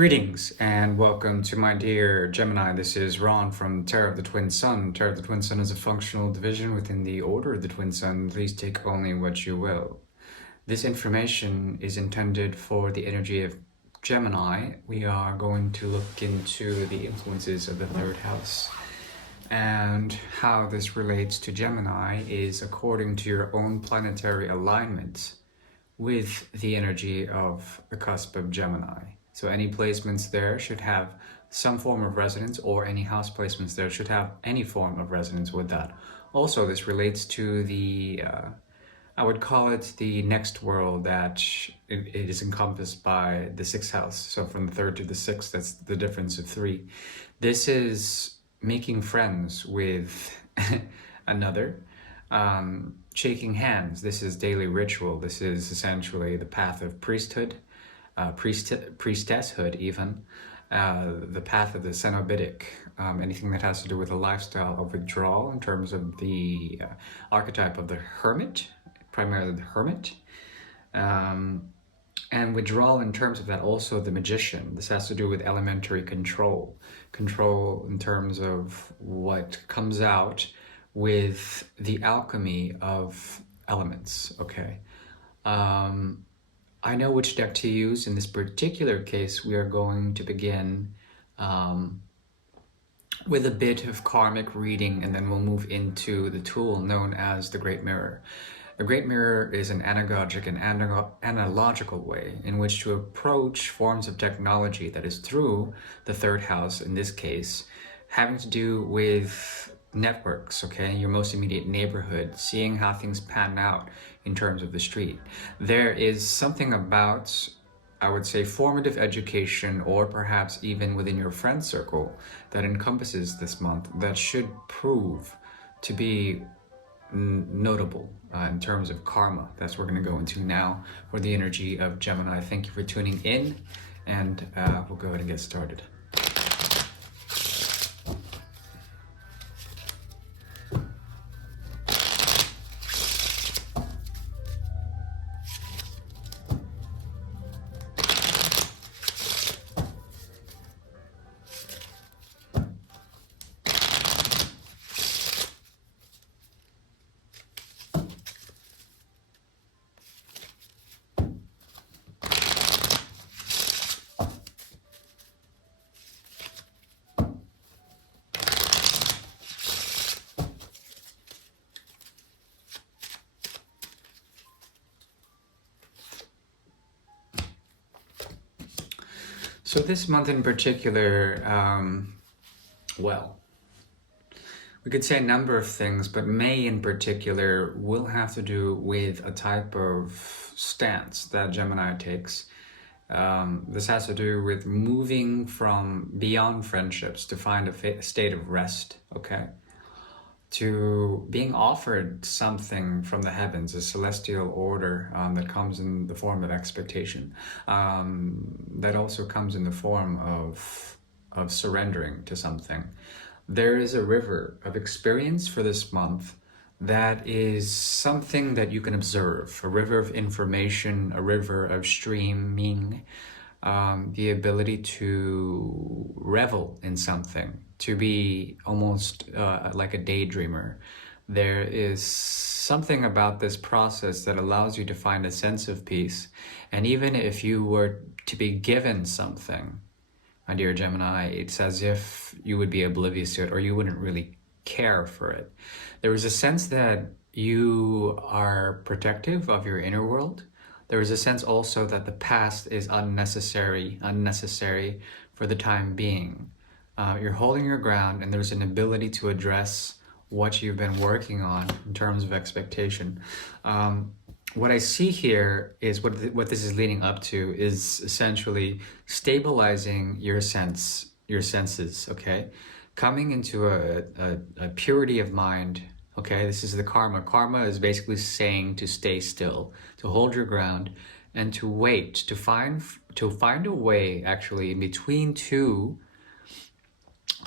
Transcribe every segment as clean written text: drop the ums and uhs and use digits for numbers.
Greetings and welcome to my dear Gemini. This is Ron from Tarot of the Twin Sun. Tarot of the Twin Sun is a functional division within the Order of the Twin Sun. Please take only what you will. This information is intended for the energy of Gemini. We are going to look into the influences of the third house. And how this relates to Gemini is according to your own planetary alignment with the energy of the cusp of Gemini. So any placements there should have some form of resonance, or any house placements there should have any form of resonance with that. Also, this relates to the, I would call it the next world that it is encompassed by the sixth house. So from the third to the sixth, that's the difference of 3. This is making friends with another, shaking hands. This is daily ritual. This is essentially the path of priesthood, priestesshood even, the path of the Cenobitic, anything that has to do with a lifestyle of withdrawal in terms of the archetype of the hermit, primarily the hermit, and withdrawal in terms of that, also the magician. This has to do with elementary control in terms of what comes out with the alchemy of elements, okay? I know which deck to use. In this particular case, we are going to begin with a bit of karmic reading, and then we'll move into the tool known as the Great Mirror. The Great Mirror is an anagogic and analogical way in which to approach forms of technology that is through the third house, in this case, having to do with networks, okay, your most immediate neighborhood, seeing how things pan out in terms of the street. There is something about, I would say, formative education, or perhaps even within your friend circle, that encompasses this month that should prove to be notable in terms of karma. That's what we're going to go into now for the energy of Gemini. Thank you for tuning in, and we'll go ahead and get started. So this month in particular, well, we could say a number of things, but May in particular will have to do with a type of stance that Gemini takes. This has to do with moving from beyond friendships to find a state of rest, okay? To being offered something from the heavens, a celestial order that comes in the form of expectation, that also comes in the form of surrendering to something. There is a river of experience for this month that is something that you can observe, a river of information, a river of streaming, the ability to revel in something, to be almost like a daydreamer. There is something about this process that allows you to find a sense of peace. And even if you were to be given something, my dear Gemini, it's as if you would be oblivious to it, or you wouldn't really care for it. There is a sense that you are protective of your inner world. There is a sense also that the past is unnecessary for the time being. You're holding your ground, and there's an ability to address what you've been working on in terms of expectation. What I see here is what this is leading up to is essentially stabilizing your senses, okay? Coming into a purity of mind, okay? This is the karma. Karma is basically saying to stay still, to hold your ground, and to wait, to find a way actually in between two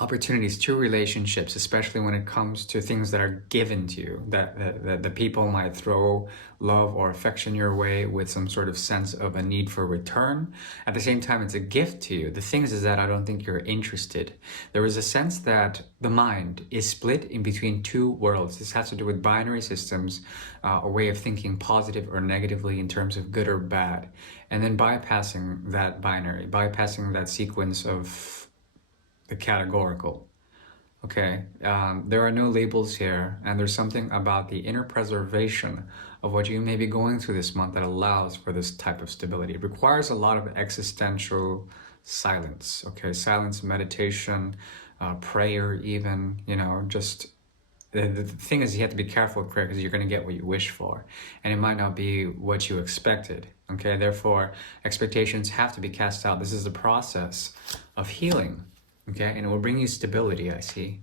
opportunities to relationships, especially when it comes to things that are given to you, that the people might throw love or affection your way with some sort of sense of a need for return. At the same time, it's a gift to you. The thing is that I don't think you're interested. There is a sense that the mind is split in between two worlds. This has to do with binary systems, a way of thinking positive or negatively in terms of good or bad, and then bypassing that binary, bypassing that sequence of the categorical. Okay, there are no labels here, and there's something about the inner preservation of what you may be going through this month that allows for this type of stability. It requires a lot of existential silence, okay? Silence, meditation, prayer even, just the thing is you have to be careful with prayer because you're going to get what you wish for, and it might not be what you expected, okay? Therefore, expectations have to be cast out. This is the process of healing. Okay, and it will bring you stability, I see.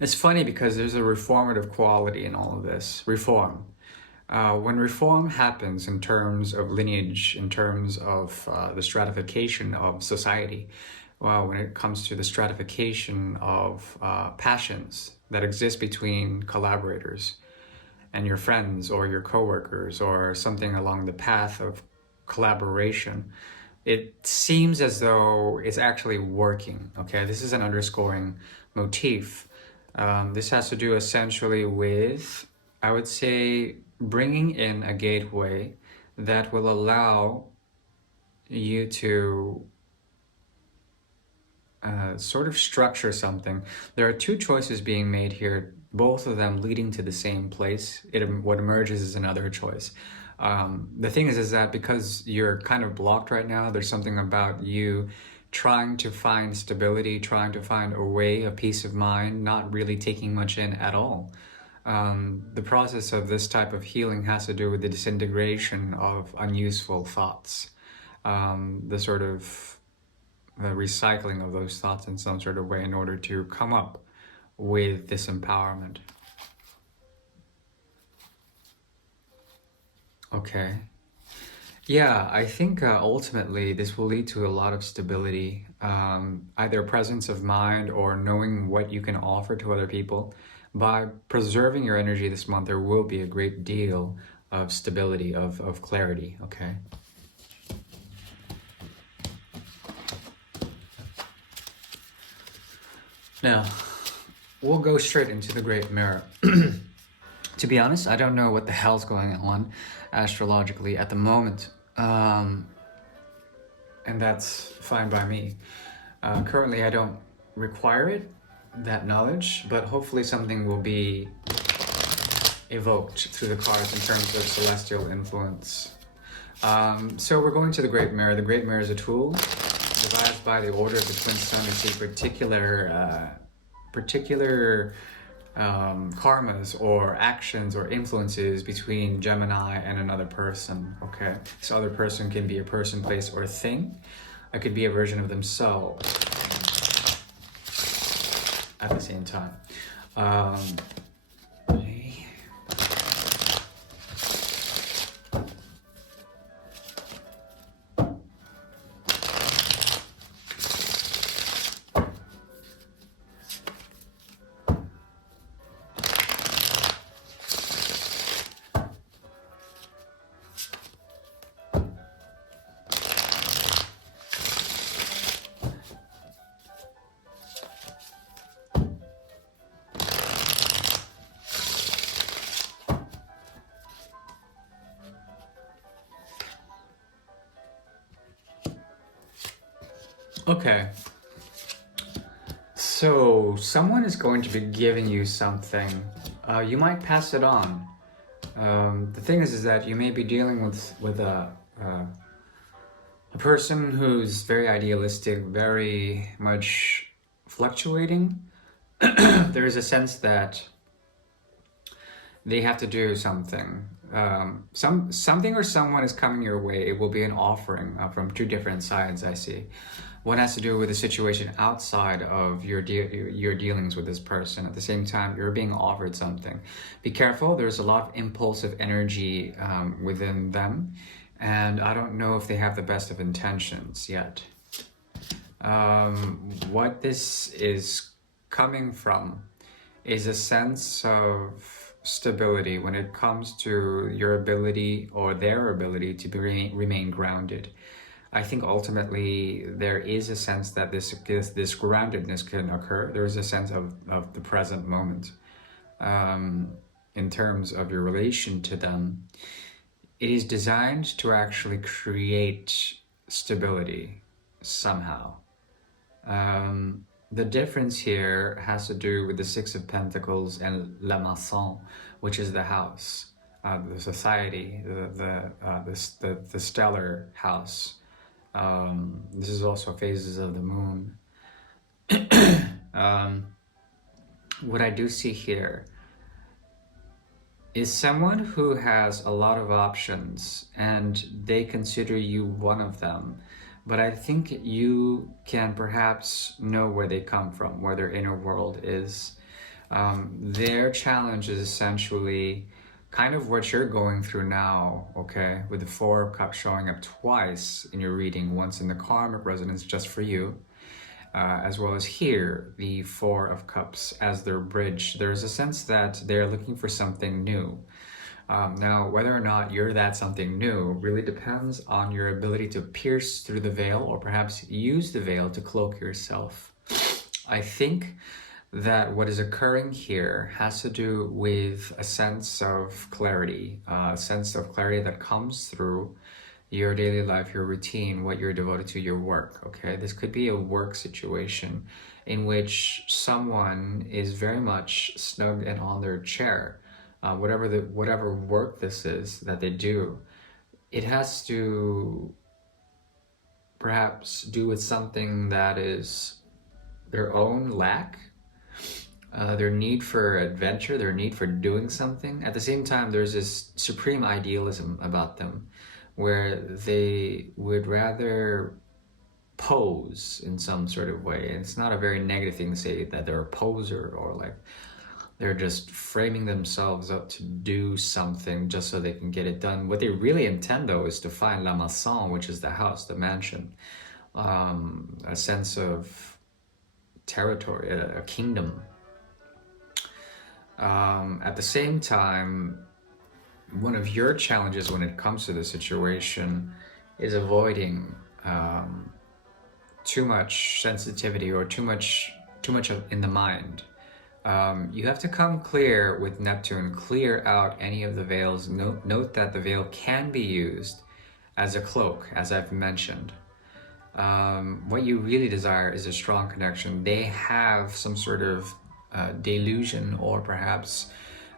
It's funny because there's a reformative quality in all of this. Reform. When reform happens in terms of lineage, in terms of the stratification of society, when it comes to the stratification of passions that exist between collaborators and your friends or your coworkers or something along the path of collaboration, it seems as though it's actually working. Okay, this is an underscoring motif. This has to do essentially with, I would say, bringing in a gateway that will allow you to sort of structure something. There are two choices being made here, both of them leading to the same place. What emerges is another choice. The thing is that because you're kind of blocked right now, there's something about you trying to find stability, trying to find a way, a peace of mind, not really taking much in at all. The process of this type of healing has to do with the disintegration of unuseful thoughts, the sort of the recycling of those thoughts in some sort of way in order to come up with this empowerment. Okay. Yeah, I think ultimately this will lead to a lot of stability, either presence of mind or knowing what you can offer to other people. By preserving your energy this month, there will be a great deal of stability, of clarity, okay? Now, we'll go straight into the Great Mirror. To be honest, I don't know what the hell's going on astrologically at the moment, and that's fine by me. Currently, I don't require it, that knowledge, but hopefully something will be evoked through the cards in terms of celestial influence. So we're going to the Great Mirror. The Great Mirror is a tool devised by the Order of the Twin Sun to see particular karmas or actions or influences between Gemini and another person, okay? This other person can be a person, place, or thing. It could be a version of themselves at the same time. Okay. Okay, so someone is going to be giving you something. You might pass it on. The thing is that you may be dealing with a person who's very idealistic, very much fluctuating. There is a sense that they have to do something. Something or someone is coming your way. It will be an offering from two different sides, I see. One has to do with a situation outside of your dealings with this person. At the same time, you're being offered something. Be careful, there's a lot of impulsive energy within them. and I don't know if they have the best of intentions yet. What this is coming from is a sense of stability when it comes to your ability or their ability to remain grounded. I think ultimately there is a sense that this groundedness can occur. There is a sense of the present moment. In terms of your relation to them, it is designed to actually create stability somehow. The difference here has to do with the Six of Pentacles and La Maison, which is the house, the society, the stellar house. This is also phases of the moon. What I do see here is someone who has a lot of options and they consider you one of them. But I think you can perhaps know where they come from, where their inner world is. Their challenge is essentially kind of what you're going through now, okay? With the Four of Cups showing up twice in your reading, once in the karmic resonance just for you, as well as here, the Four of Cups as their bridge. There's a sense that they're looking for something new. Now, whether or not you're that something new really depends on your ability to pierce through the veil or perhaps use the veil to cloak yourself. I think that what is occurring here has to do with a sense of clarity, that comes through your daily life, your routine, what you're devoted to, your work, okay? This could be a work situation in which someone is very much snugged and on their chair. Whatever work this is that they do, it has to perhaps do with something that is their own lack, their need for adventure, their need for doing something. At the same time, there's this supreme idealism about them where they would rather pose in some sort of way. And it's not a very negative thing to say that they're a poser or like they're just framing themselves up to do something just so they can get it done. What they really intend, though, is to find La Maison, which is the house, the mansion, a sense of territory, a kingdom. At the same time, one of your challenges when it comes to the situation is avoiding too much sensitivity or too much in the mind. You have to come clear with Neptune, clear out any of the veils. Note that the veil can be used as a cloak, as I've mentioned. What you really desire is a strong connection. They have some sort of delusion or perhaps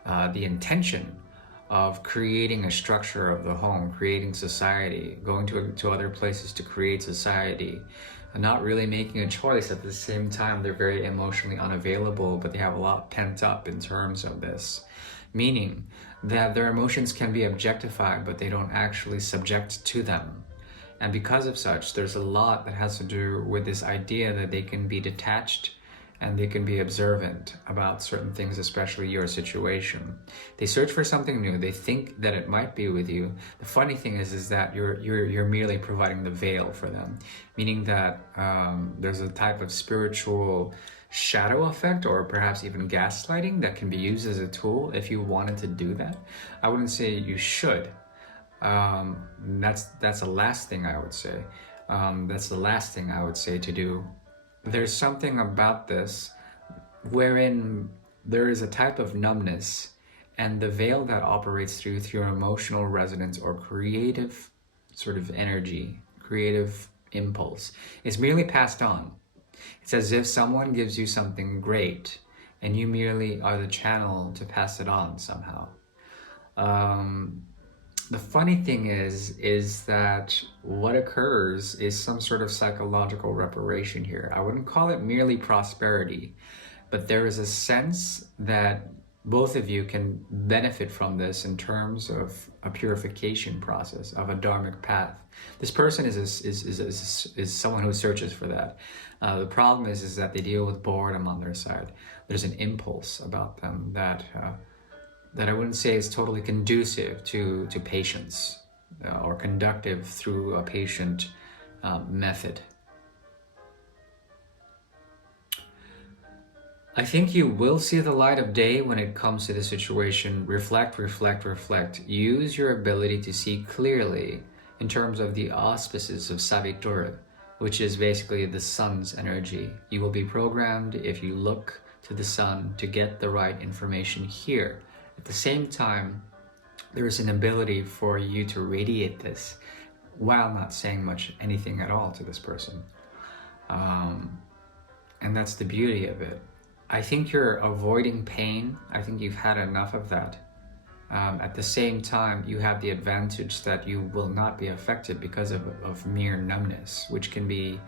the intention of creating a structure of the home, creating society, going to other places to create society, and not really making a choice. At the same time, they're very emotionally unavailable, but they have a lot pent up in terms of this, meaning that their emotions can be objectified, but they don't actually subject to them. And because of such, there's a lot that has to do with this idea that they can be detached and they can be observant about certain things, especially your situation. They search for something new. They think that it might be with you. The funny thing is that you're merely providing the veil for them, meaning that there's a type of spiritual shadow effect or perhaps even gaslighting that can be used as a tool if you wanted to do that. I wouldn't say you should. That's the last thing I would say. That's the last thing I would say to do. There's something about this wherein there is a type of numbness, and the veil that operates through your emotional resonance or creative sort of energy, creative impulse, is merely passed on. It's as if someone gives you something great and you merely are the channel to pass it on somehow. The funny thing is that what occurs is some sort of psychological reparation here. I wouldn't call it merely prosperity, but there is a sense that both of you can benefit from this in terms of a purification process, of a dharmic path. This person is someone who searches for that. The problem is that they deal with boredom on their side. There's an impulse about them that I wouldn't say is totally conducive to patience. or conductive through a patient method. I think you will see the light of day when it comes to the situation. Reflect, reflect, reflect. Use your ability to see clearly in terms of the auspices of Savitura, which is basically the sun's energy. You will be programmed if you look to the sun to get the right information here. At the same time, there is an ability for you to radiate this while not saying anything at all to this person. And that's the beauty of it. I think you're avoiding pain. I think you've had enough of that. At the same time, you have the advantage that you will not be affected because of mere numbness, which can be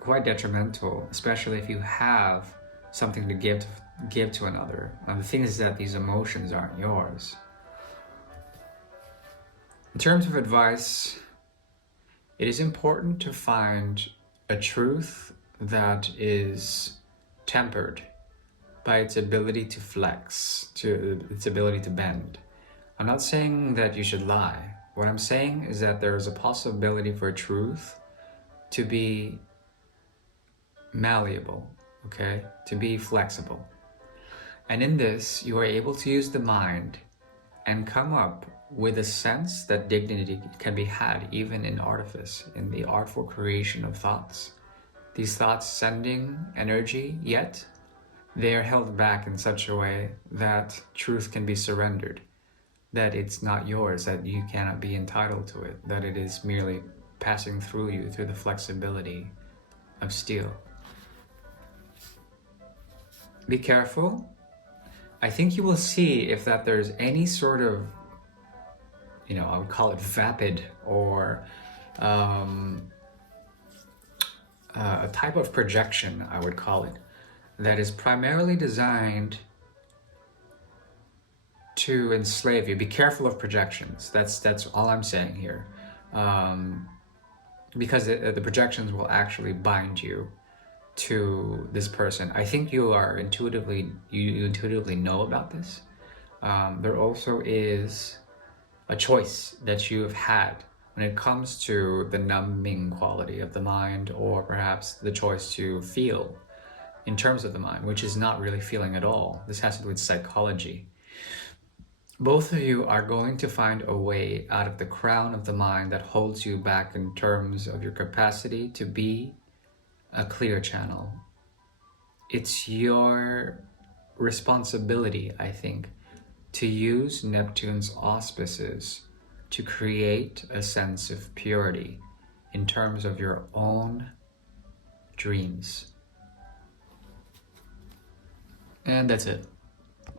quite detrimental, especially if you have something to give to another. And the thing is that these emotions aren't yours. In terms of advice, it is important to find a truth that is tempered by its ability to flex, to its ability to bend. I'm not saying that you should lie. What I'm saying is that there is a possibility for truth to be malleable, okay? To be flexible. And in this, you are able to use the mind and come up with a sense that dignity can be had even in artifice, in the artful creation of thoughts. These thoughts sending energy, yet they are held back in such a way that truth can be surrendered, that it's not yours, that you cannot be entitled to it, that it is merely passing through you through the flexibility of steel. Be careful. I think you will see if that there's any sort of, I would call it vapid or a type of projection, I would call it, that is primarily designed to enslave you. Be careful of projections. That's all I'm saying here, because the projections will actually bind you to this person. I think you intuitively know about this. There also is a choice that you have had when it comes to the numbing quality of the mind, or perhaps the choice to feel in terms of the mind, which is not really feeling at all. This has to do with psychology. Both of you are going to find a way out of the crown of the mind that holds you back in terms of your capacity to be a clear channel. It's your responsibility, I think, to use Neptune's auspices to create a sense of purity in terms of your own dreams. And that's it.